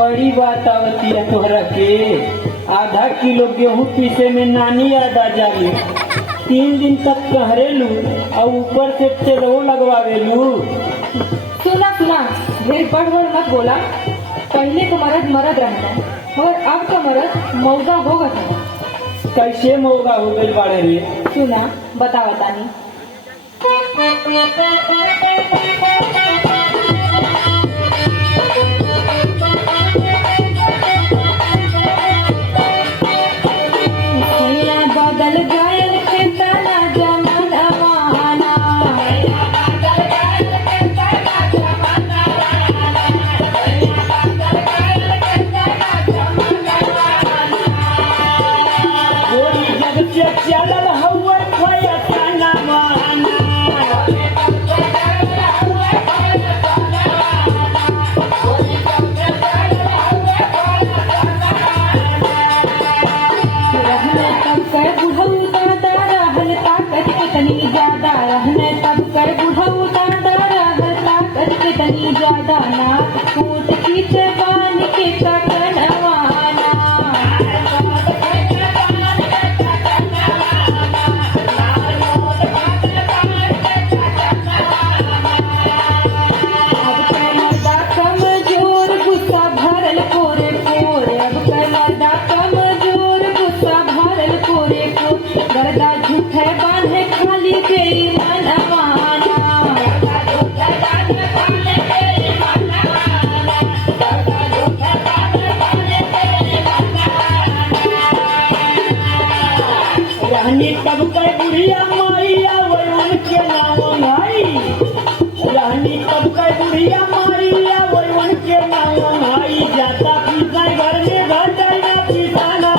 बड़ी बात आवती है तोहरा के। आधा किलो गेहूं पीसे में नानी याद आ जाली। 3 दिन तक कहरेलू और ऊपर से तेलो लगवावेलू। सुना सुना, ढेर बड़ मत बोला। पहले तो मर्द मर्द रहता और अब का मर्द मौगा हो गया। कैसे मौगा हो गई बाड़े रे? सुना बता बतानी। बदल गायल के तना जमाना माना। गोरी जग से चलल हउए खोया तना माना। रहने तब कर बुढ़ऊ दादा रहल ताकत के तनी ज्यादा। रहने तब कर बुढ़ऊ दादा रहल ताकत के तनी ज्यादा। नाक फूट की जबान के तकनवाना। अब के मर्दा कमजोर गुस्सा भरल पोरे पोरे। अब के मर्दा कमजोर गुस्सा भरल पोरे पोरे। गर्दा झूठे बांधे खाली तेरी मनवाना। रहनी तब कर बुढ़िया मारिया वरुण के नाम भाई। रहनी तब कर बुढ़िया मारिया वरुण के नाम भाई। जाता पीता घर में घटा ना पीता ना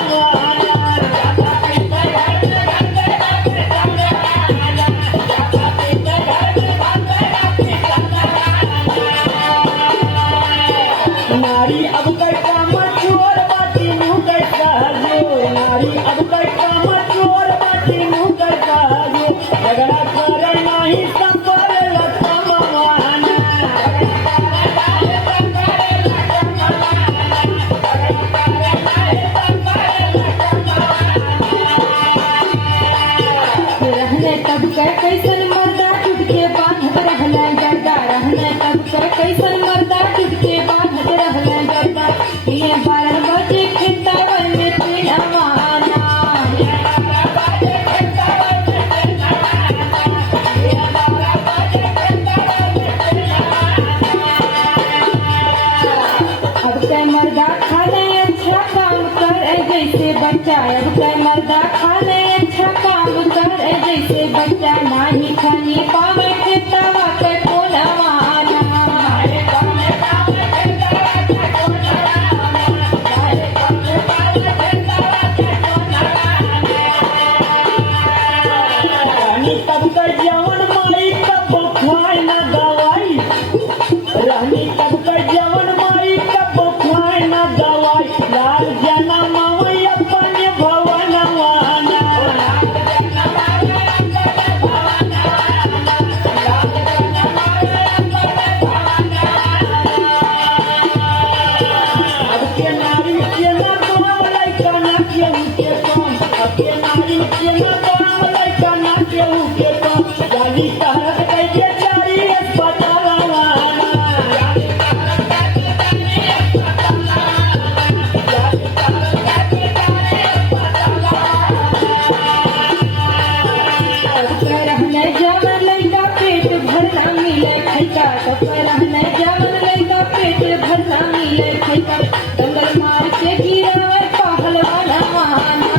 नारी अब कर काम चोर बाटी मुँह कर सहजो। नारी अब कर काम चोर बाटी मुँह कर सहजो। झगड़ा करे नहीं संपर लता माना। रहने तब कर कैसन मर्दा टूटके बांधत रहले गर्दा। रहने तब कर कैसन मर्दा टूटके बांधत रहले गर्दा। ये 12 बजे खेतावर में पिनवाना। अब के मर्दा खाने अच्छा काम करे जैसे बच्चा। अब के मर्दा खाने अच्छा काम करे जैसे बच्चा। नाही खानी पावे खेतवा के कोनवाना। रहनी तब कर जवन माई तब खाए ना दवाई। रहनी तब कर जवन माई तब खाए ना दवाई। लाल जना मावई अपने भवन वाना। अब के नारी के ना काम लइका ना केहू के काम। अब के नारी के ना काम लइका ना केहू के काम। जाली कहत कैसे चारी अस्पताल वाना। रहने जवन लइका पेट भरना मिले खैका। तब रहने जवन लइका पेट भरना मिले खैका। दंगल मार के गिरावे पहलवानवाना।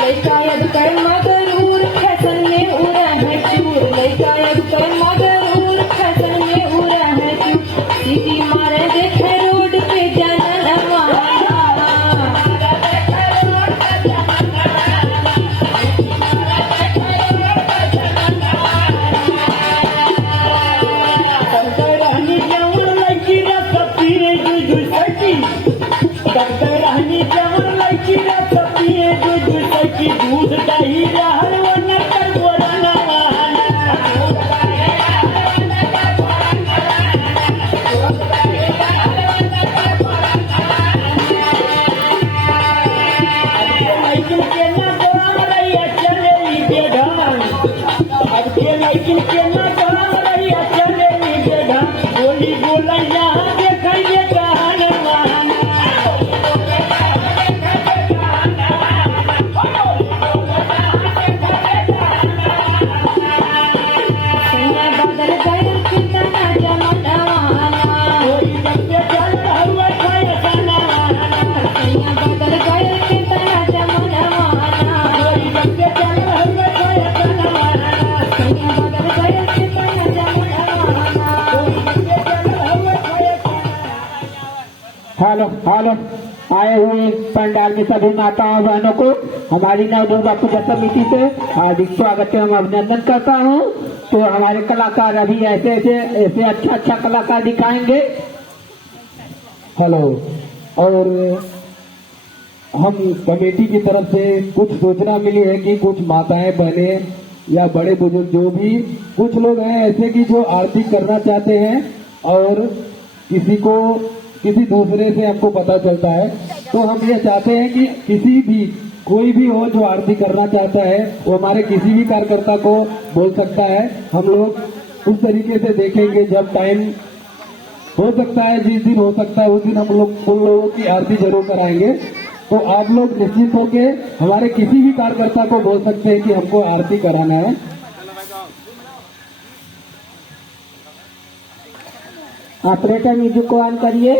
लइका अब कर मगरूर फैशन में उड़ा है चूर। लइका अब कर मगरूर फैशन में उड़ा है चूर। सीटी मारे देखे रोड पे जननवाना। काम रहिया चलेली बेढंग अब के लड़किन के ना काम रहिया चलेली बेढंग बोली बोलैया देखैया कहन मान सैया बदल गए कितना जमाना कोई सबसे चल हुआ खाया खाना सैया बदल गए कितना जमाना कोई सबसे चल हुआ खाया खाना सैया बदल गए कितना जमाना हेलो हेलो आए हुए पंडाल की सभी माताओं बहनों को हमारी नव दुर्गा पूजा समिति से हार्दिक स्वागत एवं अभिनंदन करता हूँ। तो हमारे कलाकार अभी ऐसे अच्छा कलाकार दिखाएंगे। हेलो। और हम कमेटी की तरफ से कुछ सूचना मिली है कि कुछ माताएं बहने या बड़े बुजुर्ग जो भी कुछ लोग हैं ऐसे कि जो आरती करना चाहते हैं और किसी दूसरे से हमको पता चलता है, तो हम ये चाहते हैं कि कोई भी हो जो आरती करना चाहता है वो हमारे किसी भी कार्यकर्ता को बोल सकता है। हम लोग उस तरीके से देखेंगे, जब टाइम हो सकता है जिस दिन हो सकता है उस दिन हम लोग उन लोगों की आरती जरूर कराएंगे। तो आप लोग निश्चित होके हमारे किसी भी कार्यकर्ता को बोल सकते हैं कि हमको आरती कराना है। ऑपरेटर म्यूजिक को ऑन करिए।